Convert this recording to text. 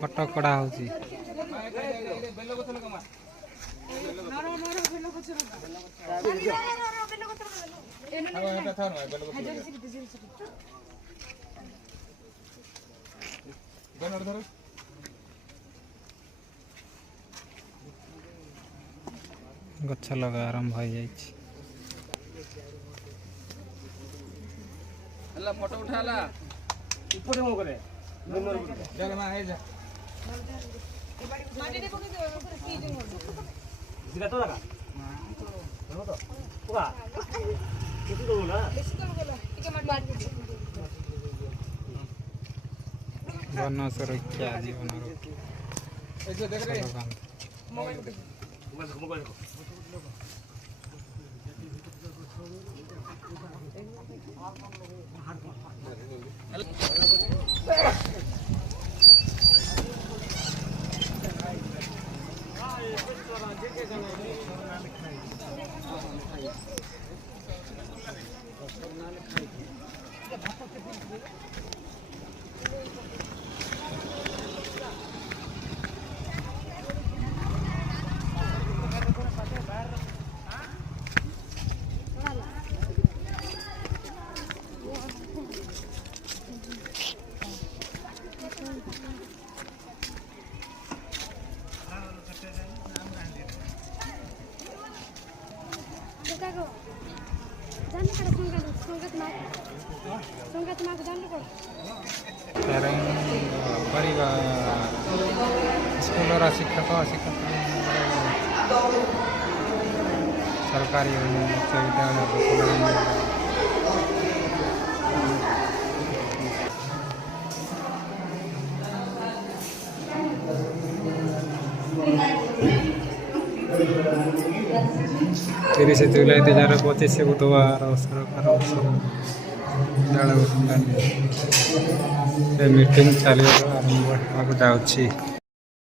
Photo କଡ଼ା ହଉଛି। ଗଛ ଲଗା ଆରମ୍ଭ ହେଇଯାଇଛି। ହେଲା ଫଟୋ ଉଠା ହେଲା ଉପରେ ମୋ করে চল মা এই যা মাটিতে পকে দে উপরে কি জন্য দিলা তো লাগা হলো তো পুরা কিছু তো না বেশি তো গেল ঠিক মাটি বন সুরক্ষা জীবন রক্ষা এই যে দেখ রে মোবাইল মোবাইল स्कूल शिक्षक शिक्षक सरकारी उच्च विद्यालय ତିରିଶ ଜୁଲାଇ 2025 ବୁଧବାର ସରକାର ମିଟିଂ ଚାଲିବାକୁ ଆରମ୍ଭ ହେବାକୁ ଯାଉଛି।